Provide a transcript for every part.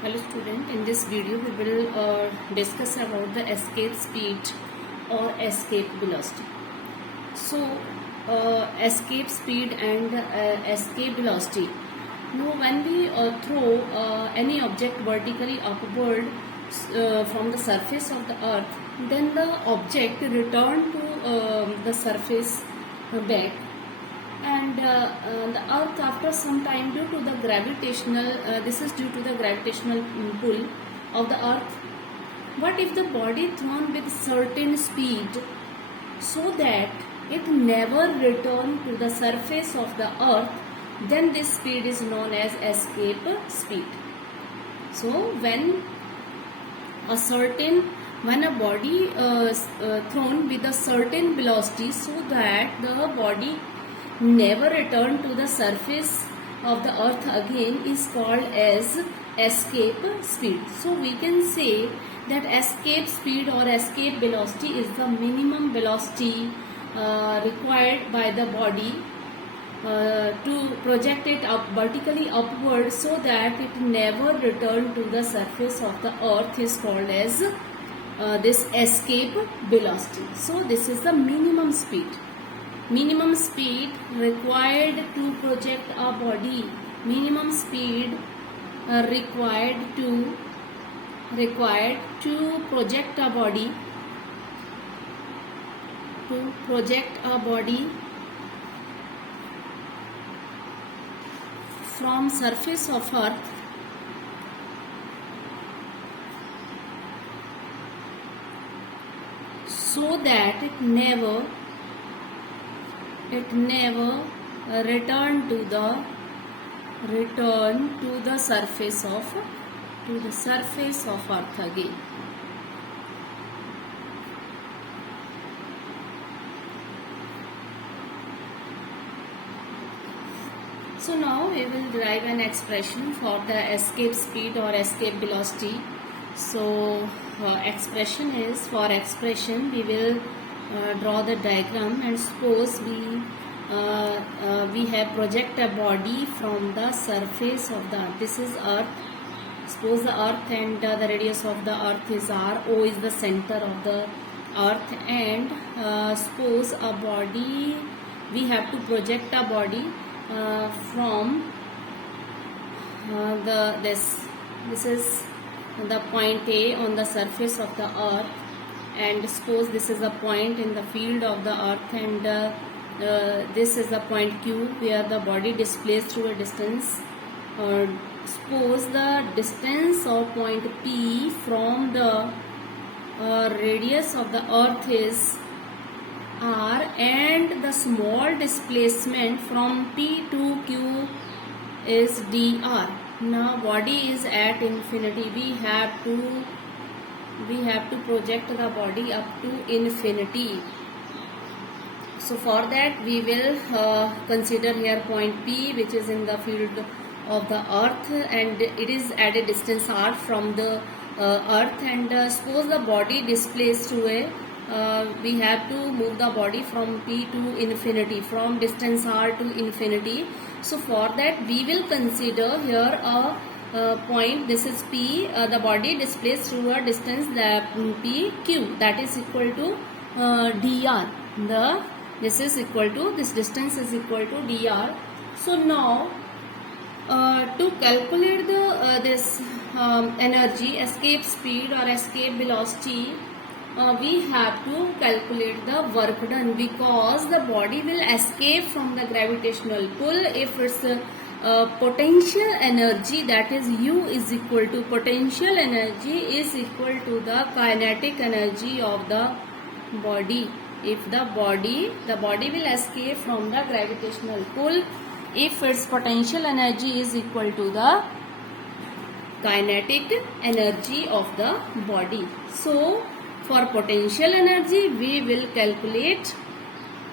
Hello student, in this video we will discuss about the escape speed or escape velocity. So escape speed and escape velocity. Now when we throw any object vertically upward from the surface of the earth, then the object return to the surface back, and the earth after some time due to the gravitational this is due to the gravitational pull of the earth. What if the body thrown with certain speed so that it never return to the surface of the earth? Then this speed is known as escape speed. So when a body thrown with a certain velocity so that the body never return to the surface of the earth again is called as escape speed. So we can say that escape speed or escape velocity is the minimum velocity required by the body to project it up vertically upward so that it never return to the surface of the earth is called as this escape velocity. So this is the minimum speed required to project a body, minimum speed required to project a body, from surface of earth so that it never return to the surface of earth again. So now we will derive an expression for the escape speed or escape velocity. So expression is, for expression we will draw the diagram, and suppose we have project a body from the surface of the earth. This is earth. Suppose the earth and the radius of the earth is r. O is the center of the earth, and suppose a body, we have to project a body from this is the point A on the surface of the earth, and suppose this is a point in the field of the earth, and this is the point Q where the body displays through a distance. Suppose the distance of point P from the radius of the earth is r, and the small displacement from P to Q is dr. Now body is at infinity. We have to project the body up to infinity. So for that we will consider here point P, which is in the field of the earth, and it is at a distance r from the earth, and suppose the body displays through a we have to move the body from P to infinity, from distance r to infinity. So for that we will consider here a point, this is P, the body displays through a distance that PQ, that is equal to dr. This distance is equal to dr. So now to calculate the this energy, escape speed or escape velocity, we have to calculate the work done, because the body will escape from the gravitational pull if its potential energy, that is U is equal to potential energy is equal to the kinetic energy of the body. If the body will escape from the gravitational pull if its potential energy is equal to the kinetic energy of the body. So for potential energy we will calculate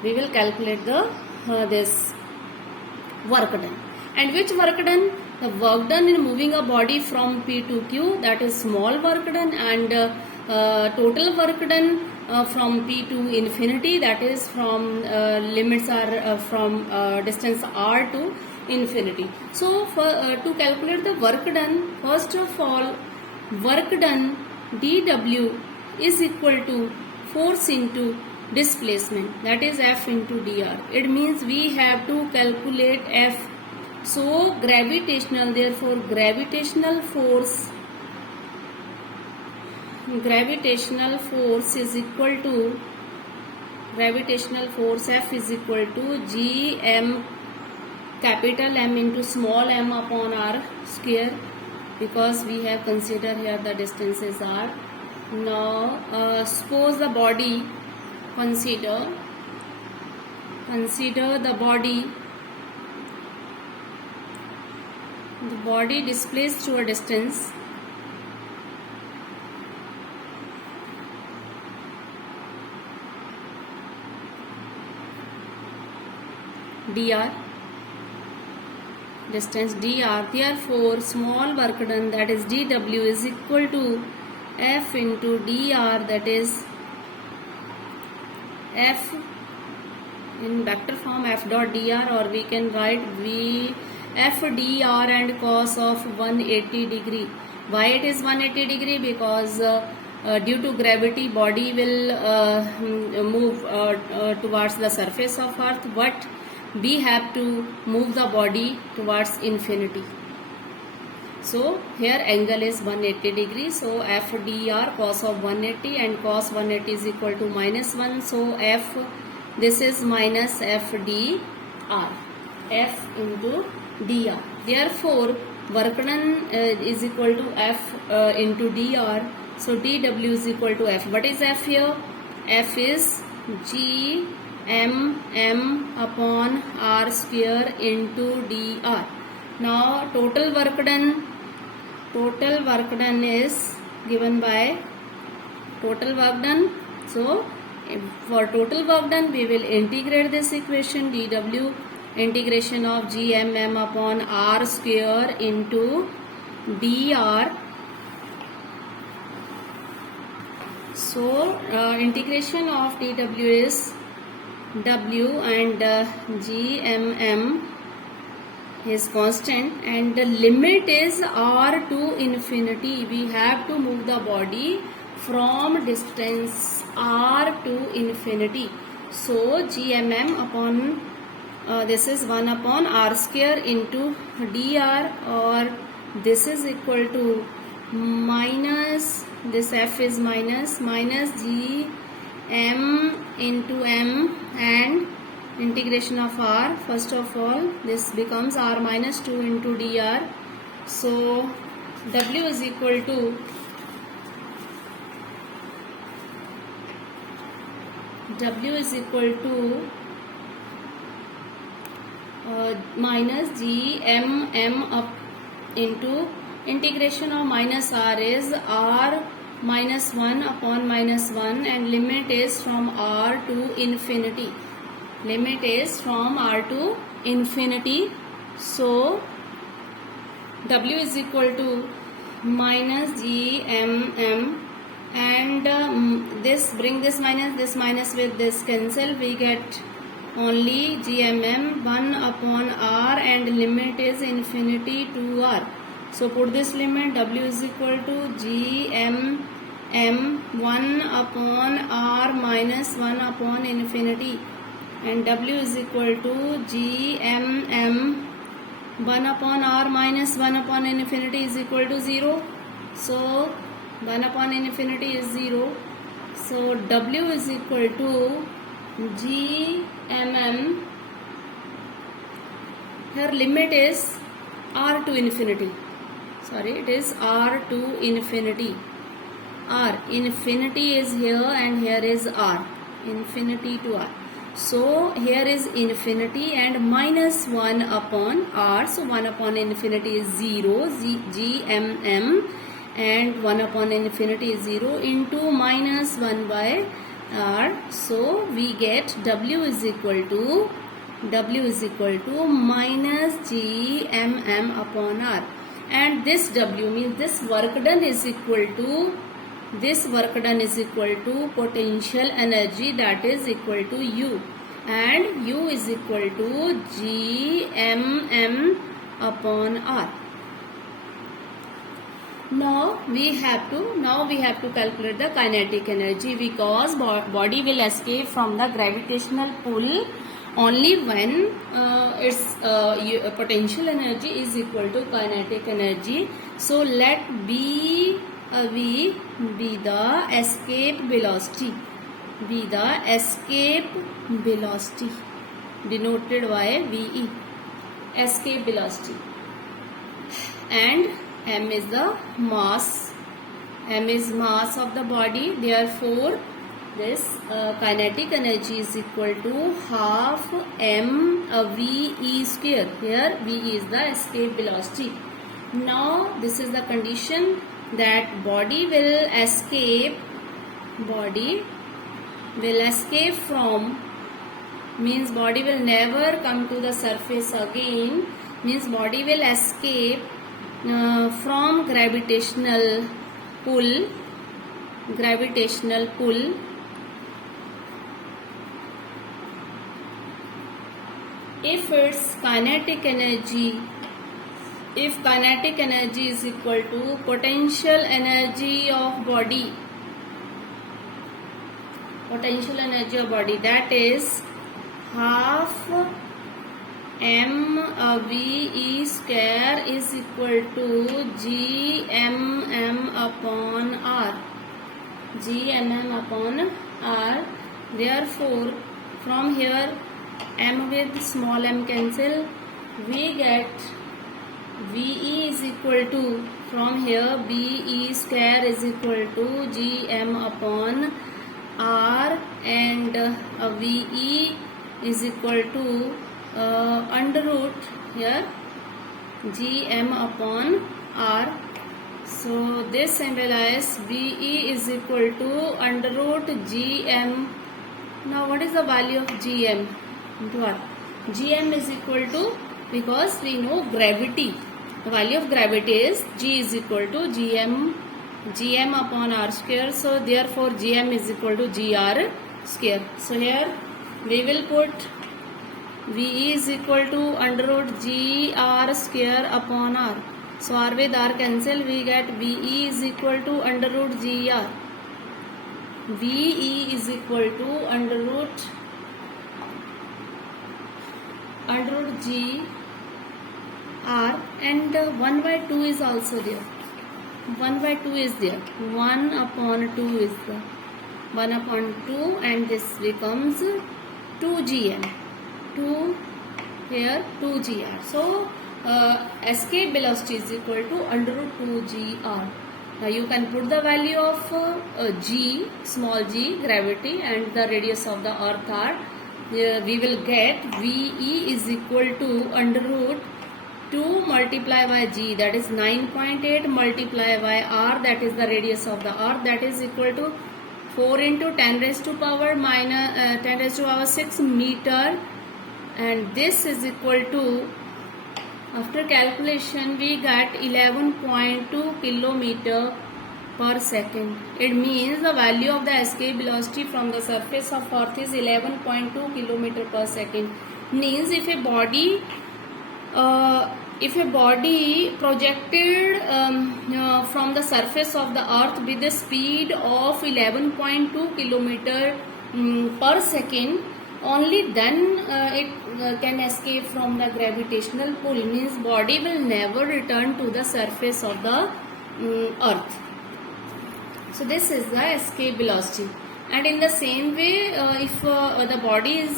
the this work done. And which work done? The work done in moving a body from P to Q, that is small work done, and total work done from P to infinity, that is from limits are from distance r to infinity. So for to calculate the work done, first of all, work done dW is equal to force into displacement, that is F into dr. It means we have to calculate F. So gravitational, therefore gravitational force is equal to gravitational force F is equal to Gm capital M into small m upon r square, because we have considered here the distances are. Now suppose the body, consider the body displaced through a distance dr, distance dr, therefore small work done, that is dW, is equal to F into dr, that is F in vector form F dot dr, or we can write V F dr and cos of 180 degree. Why it is 180 degree? Because due to gravity body will move towards the surface of earth, but we have to move the body towards infinity. So here angle is 180 degree. So F dr cos of 180, and cos 180 is equal to -1. So F, this is minus F dr, F into dr. Therefore work done is equal to F into dr. So dW is equal to F. What is F here? F is G m upon r square into dr. Now total work done is given by total work done. So for total work done we will integrate this equation, dW integration of Gmm upon r square into dr. So integration of dW is W, and Gmm is constant, and the limit is r to infinity. We have to move the body from distance r to infinity. So Gmm upon this is 1 upon r square into dr, or this is equal to minus, this F is minus G m into m, and integration of r, first of all this becomes r minus 2 into dr. So W is equal to minus G m up into integration of minus r is r minus 1 upon minus 1, and limit is from r to infinity. Limit is from r to infinity. So W is equal to minus Gmm, and this bring this minus with this cancel, we get only Gmm 1 upon r, and limit is infinity to r. So put this limit, W is equal to Gmm 1 upon r minus 1 upon infinity, and W is equal to Gmm 1 upon r minus 1 upon infinity is equal to 0. So 1 upon infinity is 0. So W is equal to Gmm, here limit is r to infinity. Sorry, it is r to infinity. R, infinity is here and here is r, infinity to r. So here is infinity and minus 1 upon r. So 1 upon infinity is 0, Gmm, and 1 upon infinity is 0 into minus 1 by r. So we get W is equal to minus Gmm upon r. And this W means this work done is equal to potential energy, that is equal to U. and U is equal to Gmm upon R. Now we have to calculate the kinetic energy, because body will escape from the gravitational pull only when its potential energy is equal to kinetic energy. So let V be the escape velocity, denoted by VE, escape velocity, and m is the mass. M is mass of the body. Therefore, this kinetic energy is equal to half m VE square. Here VE is the escape velocity. Now this is the condition that body will escape from, means body will never come to the surface again, means body will escape from gravitational pull if its kinetic energy is equal to potential energy of body, that is half m VE square is equal to Gmm upon R. Therefore, from here m with small m cancel, we get VE is equal to, from here BE square is equal to Gm upon R, and VE is equal to under root here Gm upon R. So this implies VE is equal to under root Gm. Now what is the value of Gm into R? Gm is equal to, because we know gravity, the value of gravity is G is equal to Gm upon R square. So therefore Gm is equal to Gr square. So here we will put VE is equal to under root Gr square upon R. So R with R cancel, we get VE is equal to under root Gr. VE is equal to under root G R, and 1 by 2 is also there. 1 by 2 is there. 1 upon 2 is the 1 upon 2, and this becomes 2 Gm. 2 here 2 Gr. So escape velocity is equal to under root 2 Gr. Now you can put the value of G, small g, gravity, and the radius of the earth R. We will get VE is equal to under root 2 multiplied by G, that is 9.8 multiplied by R, that is the radius of the earth, that is equal to 4 into 10 raised to power 6 meter, and this is equal to, after calculation we got 11.2 kilometer per second. It means the value of the escape velocity from the surface of earth is 11.2 kilometer per second. Means if a body projected from the surface of the earth with a speed of 11.2 kilometer per second, only then it can escape from the gravitational pull, means body will never return to the surface of the earth. So this is the escape velocity. And in the same way, if the body is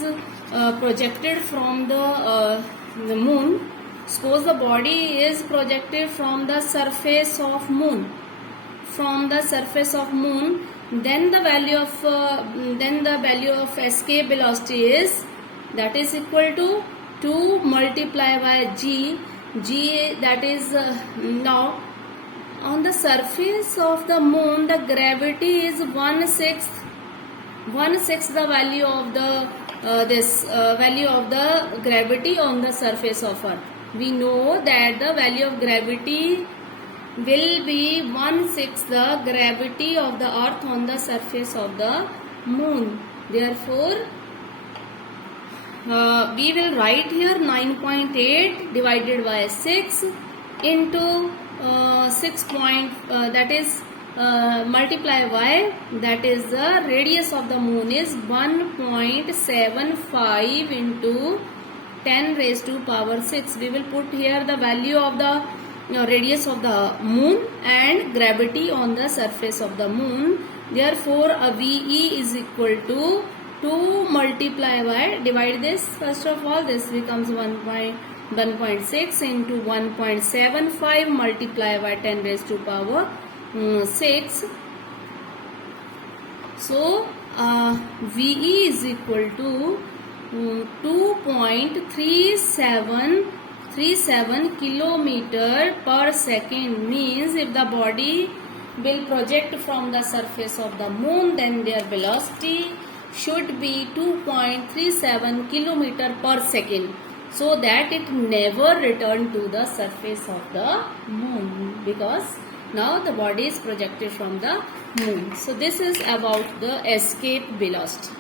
projected from the moon, suppose the body is projected from the surface of moon, then the value of escape velocity is, that is equal to 2 multiplied by G, that is now on the surface of the moon the gravity is 1/6 the value of the value of the gravity on the surface of earth. We know that the value of gravity will be 1/6 the gravity of the earth on the surface of the moon. Therefore we will write here 9.8 divided by 6 into 6 point, that is multiply y, that is the radius of the moon is 1.75 into 10 raised to power 6. We will put here the value of the radius of the moon and gravity on the surface of the moon. Therefore, a VE is equal to 2 multiply by, divide this, first of all this becomes 1.6 into 1.75 multiply by 10 raised to power 6. So VE is equal to 2.3737 kilometer per second. Means if the body will project from the surface of the moon, then their velocity should be 2.37 kilometer per second, so that it never return to the surface of the moon, because now the body is projected from the moon. So this is about the escape velocity.